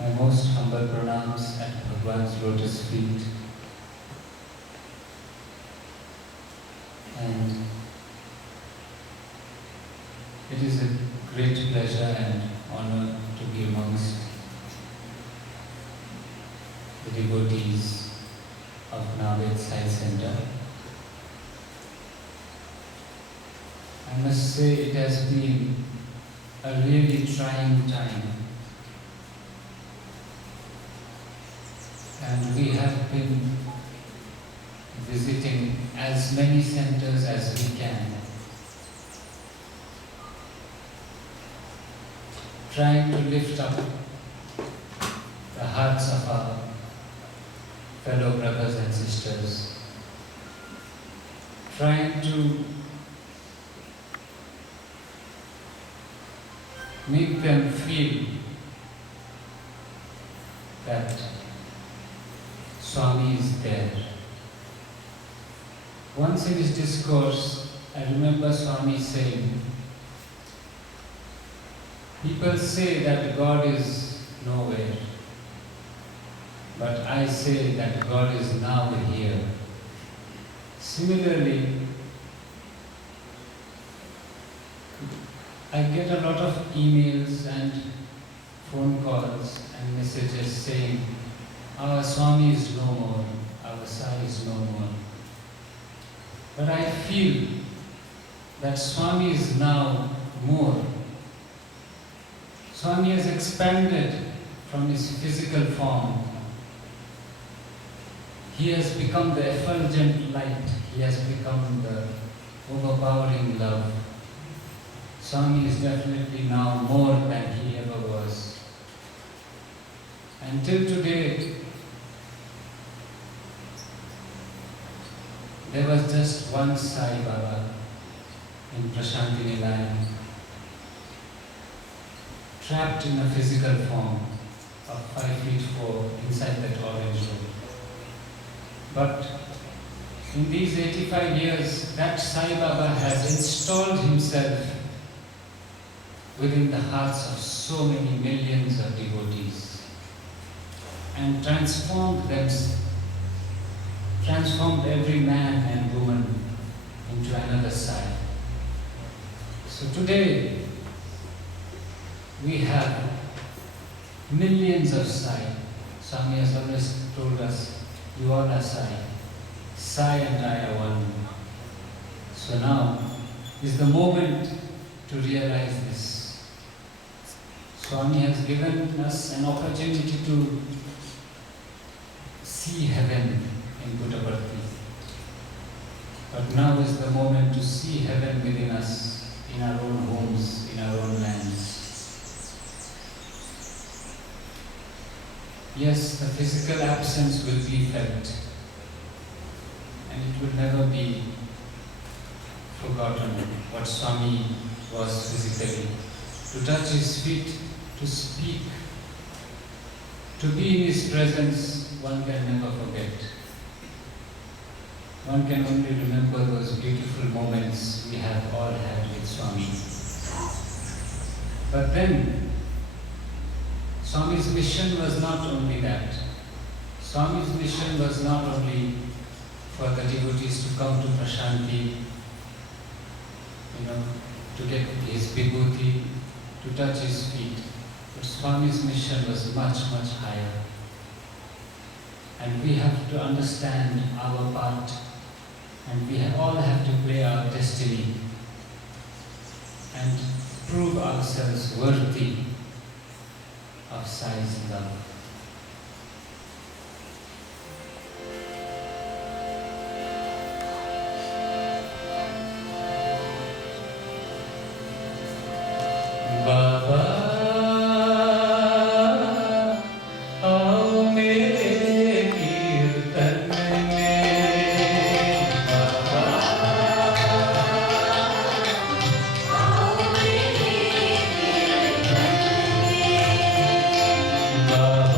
My most humble pranams at Bhagwan's lotus feet. And it is a great pleasure and honor to be amongst the devotees of Naved Sai Center. I must say it has been a really trying time. And we have been visiting as many centers as we can, trying to lift up the hearts of our fellow brothers and sisters, trying to make them feel that Swami is there. Once in his discourse, I remember Swami saying, people say that God is nowhere, but I say that God is now here. Similarly, I get a lot of emails and phone calls and messages saying, our Swami is no more, our Sai is no more. But I feel that Swami is now more. Swami has expanded from his physical form. He has become the effulgent light. He has become the overpowering love. Swami is definitely now more than he ever was. Until today, there was just one Sai Baba in Prashanti Nilayam, trapped in a physical form of 5 feet 4 inside that orange room. But in these 85 years, that Sai Baba has installed himself within the hearts of so many millions of devotees and transformed every man and woman into another Sai. So today, we have millions of Sai. Swami has always told us, you all are Sai. Sai and I are one. So now is the moment to realize this. Swami has given us an opportunity to see heaven in Puttaparthi. But now is the moment to see heaven within us, in our own homes, in our own lands. Yes, the physical absence will be felt, and it will never be forgotten what Swami was physically. To touch his feet, to speak, to be in his presence, one can never forget. One can only remember those beautiful moments we have all had with Swami. But then, Swami's mission was not only that. Swami's mission was not only for the devotees to come to Prashanti, to get his vibhuti, to touch his feet. But Swami's mission was much, much higher. And we have to understand our part, and we all have to play our destiny and prove ourselves worthy of Sai's love. Baba, aao mere kirtan mein. Baba, aao mere kirtan mein. Baba,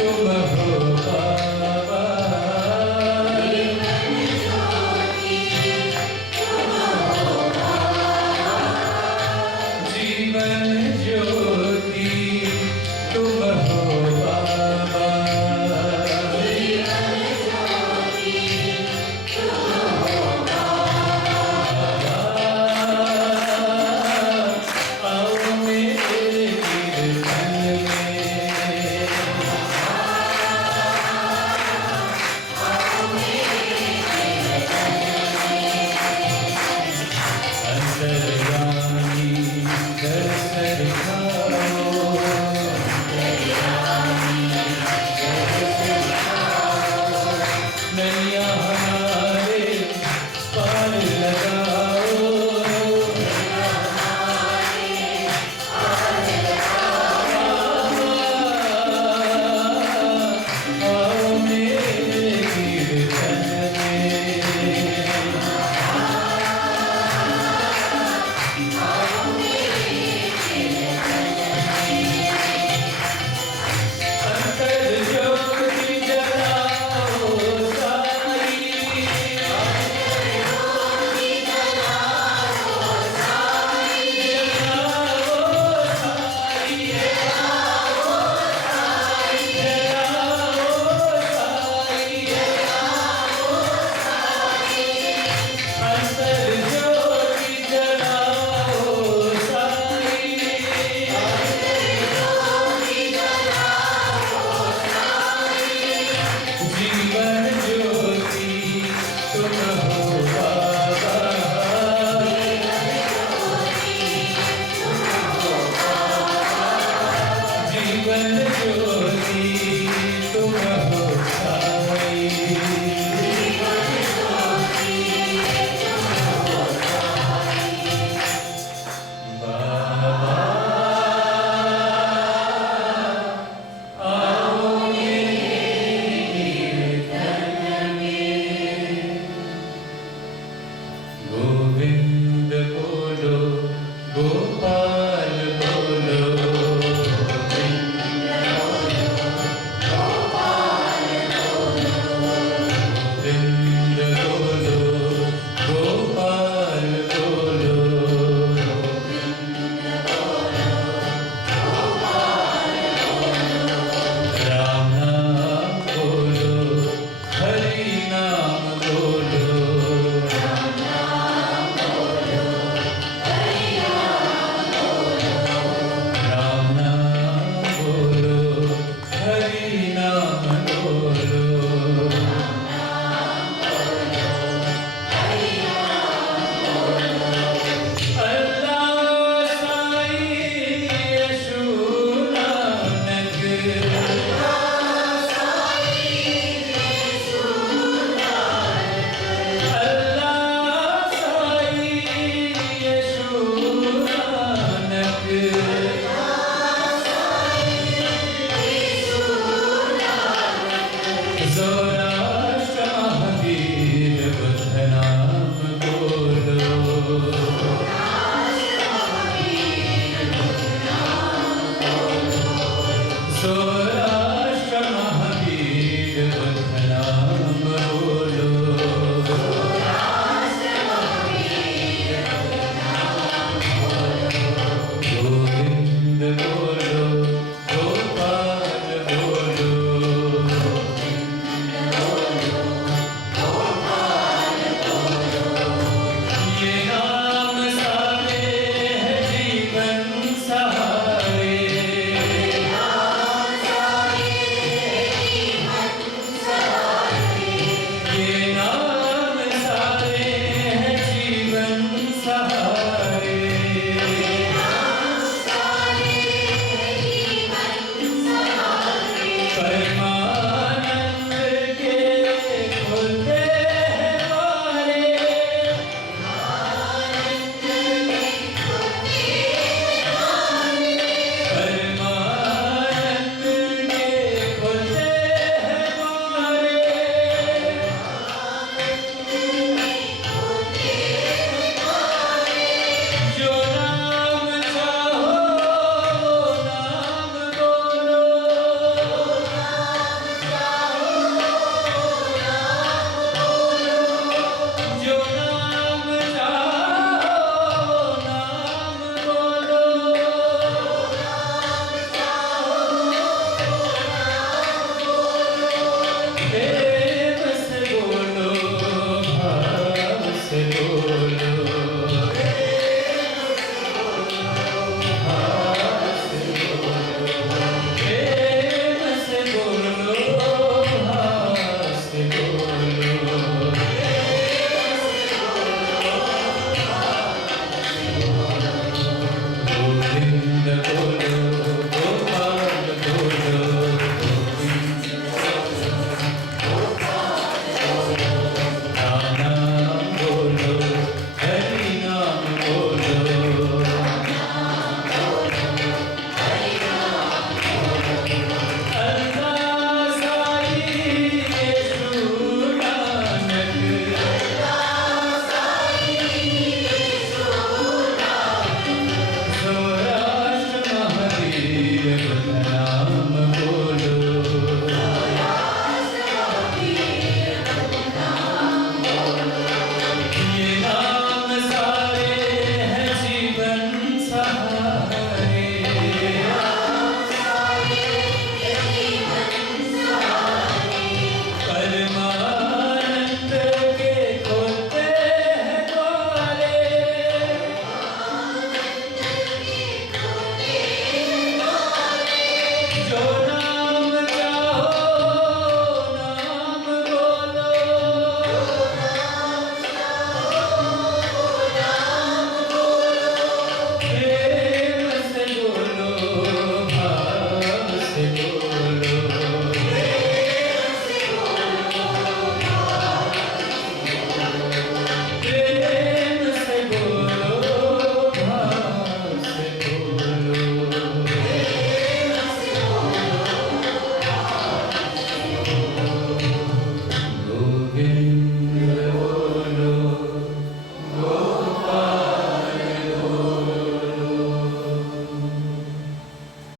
तुम हो बाबा, जीवन ज्योति तुम हो बाबा, आओ मेरे कीर्तन अंतर्यामी दर्श दिखाओ, नैया हमारे पार लगाओ, आओ मेरे कीर्तन में। अंतर ज्योति जलाओ साई, अंतर ज्योति जलाओ साई, जीवन ज्योति तुम हो बाबा, जीवन ज्योति तुम हो साई, बाबा आओ गोविंद बोलो गोपाल बोलो, गोविंद बोलो गोपाल बोलो, राम नाम बोलो हरि नाम बोलो, राम नाम बोलो हरि नाम बोलो, अल्लाह साईं यशु नानक, अल्लाह साईं यशु नानक, ज़ोर